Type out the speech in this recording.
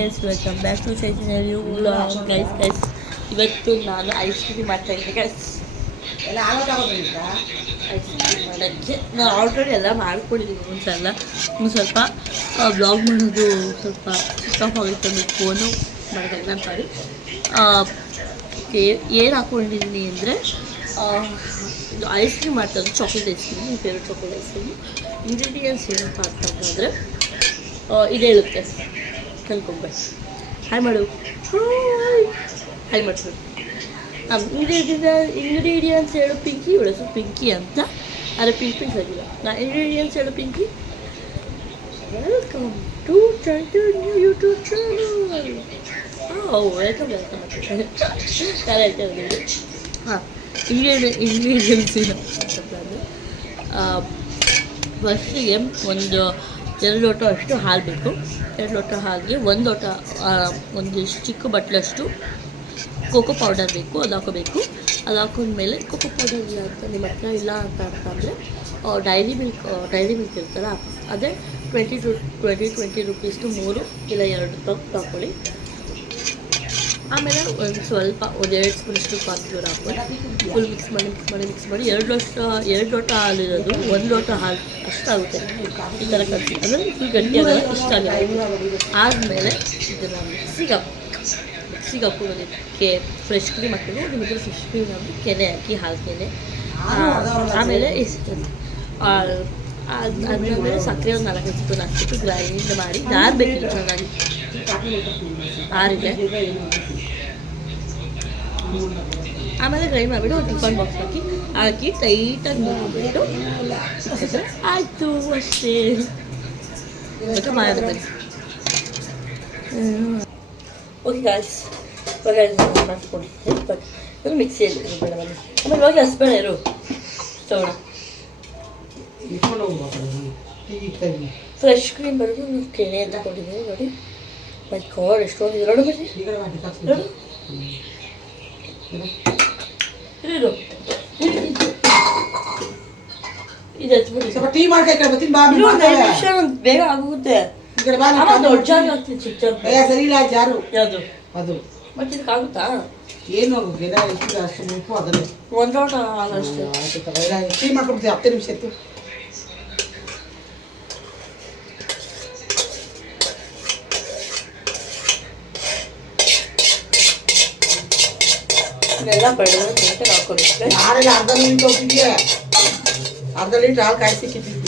Guys, welcome back to Chaitanya vlog. Guys ಇವತ್ತು ನಾನು ice cream ಮಾಡ್ತಾ ಇದ್ದೀನಿ ಗೈಸ್. ಐಸ್ ಕ್ರೀಮ್ ಮಾಡೋಕ್ಕೆ ನಾನು ಆಲ್ರೆಡಿ ಎಲ್ಲ ಮಾಡ್ಕೊಂಡಿದ್ದೀನಿ ಒಂದು ಸ್ವಲ್ಪ ಬ್ಲಾಗ್ ಮಾಡೋದು ಸ್ವಲ್ಪ ಸ್ವಿಚ್ ಆಫ್ ಆಗಿತ್ತು, ಫೋನು ಮಾಡೋದಿಲ್ಲ. ನಾನು ಸಾರಿ. ಏನು ಹಾಕ್ಕೊಂಡಿದ್ದೀನಿ ಅಂದರೆ ಇದು ಐಸ್ ಕ್ರೀಮ್ ಮಾಡ್ತಾಯಿದ್ದು ಚಾಕ್ಲೇಟ್ ಐಸ್ ಕ್ರೀಮ್, ನಿಮ್ಮ favourite chocolate ice cream. Ingredients ಏನಪ್ಪ ಅಂತಂದರೆ ಇದು ಹೇಳುತ್ತೆ, ಕಲ್ಕೊಂಬೆ. ಹಾಯ್ ಮಾಡು, ಹಾಯ್ ಮಾಡ್ತೀನಿ. ಇಂಗ್ರೀಡಿಯೆಂಟ್ಸ್ ಹೇಳು ಪಿಂಕಿ, ಇವಳು ಪಿಂಕಿ ಅಂತ. ಆದರೆ ಪಿಂಕ್ ಆಗಿಲ್ಲ. ನಾ ಇಂಗ್ರೀಡಿಯೆಂಟ್ಸ್ ಹೇಳು Pinki. Welcome to Chaitanya YouTube channel. Welcome correct ಹೇಳ್ತೀನಿ. ಹಾಂ, ಇಂಗ್ರೀಡಿಯೆಂಟ್ಸ್ ಅಂತಂದರೆ ಫಸ್ಟಿಗೆ ಒಂದು 2 ಲೋಟ ಅಷ್ಟು ಹಾಲು ಬೇಕು. 2 ಲೋಟ ಹಾಲಿಗೆ 1 ಲೋಟ ಒಂದಿಷ್ಟು ಚಿಕ್ಕ ಬಟ್ಲಷ್ಟು ಕೋಕೋ ಪೌಡರ್ ಬೇಕು, ಅದು ಹಾಕೋಬೇಕು. ಅದು ಹಾಕೊಂಡ್ಮೇಲೆ ಕೋಕೋ ಪೌಡರ್ ಇಲ್ಲ ಅಂತ ನಿಮ್ಮ ಹತ್ರ ಇಲ್ಲ ಅಂತಂದರೆ ಡೈರಿ ಮಿಲ್ಕ್ ಇರ್ತಲ್ಲ, ಅದೇ 20 ರುಪೀಸ್ದು 3 ಇಲ್ಲ 2 ಕಪ್ ಹಾಕ್ಕೊಳ್ಳಿ. ಆಮೇಲೆ ಒಂದು ಸ್ವಲ್ಪ 1-2 ಸ್ಪೂನಷ್ಟು ಕಾರ್ನ್ಫ್ಲೋರ್ ಹಾಕ್ಕೊಂಡು ಫುಲ್ ಮಿಕ್ಸ್ ಮಾಡಿ 2 ಲೋಟ ಹಾಲು ಇರೋದು 1 ಲೋಟ ಹಾಲು ಅಷ್ಟಾಗುತ್ತೆ. ಈ ಥರ ಕಲಿಸಿ ಅಂದರೆ ಫುಲ್ ಗಟ್ಟಿಯಾಗಲ್ಲ, ಇಷ್ಟ ಆಗುತ್ತೆ. ಆದಮೇಲೆ ಇದನ್ನು ಮಿಕ್ಸಿಗೆ ಹಾಕ್ಕೊಳ್ಳೋದಕ್ಕೆ ಫ್ರೆಶ್ ಕ್ರೀಮ್ ಹಾಕ್ಕೊಂಡು ನಿಮಗೆ ಫ್ರೆಶ್ ಕ್ರೀಮ್ ಹಾಕಿ ಕೆನೆ ಹಾಕಿ ಹಾಲು ಕೆನೆ. ಆಮೇಲೆ ಅದಾದಮೇಲೆ ಸಕ್ಕರೆ ಒಂದು 4 ಸ್ಪೂನ್ ಹಾಕ್ಬಿಟ್ಟು ಗ್ರೈಂಡ್ ಮಾಡಿ ಆರಬೇಕಿಲ್ಲ, ಚೆನ್ನಾಗಿ ಆರಿದೆ. ಆಮೇಲೆ ಗ್ರೈಂಡ್ ಮಾಡಿಬಿಟ್ಟು ಒಂದು ಟಿಫನ್ ಬಾಕ್ಸ್ ಹಾಕಿ ಟೈಟಾಗಿ ಮುಗಿಬಿಟ್ಟು ಆಯಿತು, ಅಷ್ಟೇ. ಮತ್ತೆ ಮಾಡೋದು ಬನ್ನಿ. ಓಕೆ ಗಾಯ್ಸ್, ಮಾಡ್ಕೊಂಡಿದ್ದೆ ಮಿಕ್ಸಿಯಲ್ಲಿ ಬೇಡ ಬನ್ನಿ. ಆಮೇಲೆ ಹೋಗಿ ಹಸ್ಬೇಡ ಇರು ತಗೊಳ. ಫ್ರೆಶ್ ಕ್ರೀಮ್ ಬರೋದು ನೀವು ಕೆನೆ ಅಂತ ಕೊಟ್ಟಿದ್ದೀನಿ ನೋಡಿ. ಮೈ ಗಾಡ್, ಎಷ್ಟೊಂದು ಎರಡು ಬನ್ನಿ ನೋಡು. ಬೇಗ ಆಗುತ್ತೆ. ಮತ್ತೆ ಇದಕ್ಕಾಗುತ್ತಾ ಏನು ಒಂದು ಲೋಟ ಹಾಲು ಅಷ್ಟೇ. ಟೀ ಮಾಡ್ಕೊಡ್ತೀವಿ 10 ನಿಮಿಷ ಇತ್ತು. ಇದೆಲ್ಲ ಬೆಳೆದ ನೀಟಾಗಿ ಹಾಕೊಳ್ಳಿ. ಯಾರೆಲ್ಲ ಅರ್ಧ ಲೀಟ್ರ್ ಹೋಗಿದ್ಯಾ? ಅರ್ಧ ಲೀಟ್ರ್ ಹಾಲು ಕಾಯಿಸಿಕ್ಕಿದ್ದೀವಿ.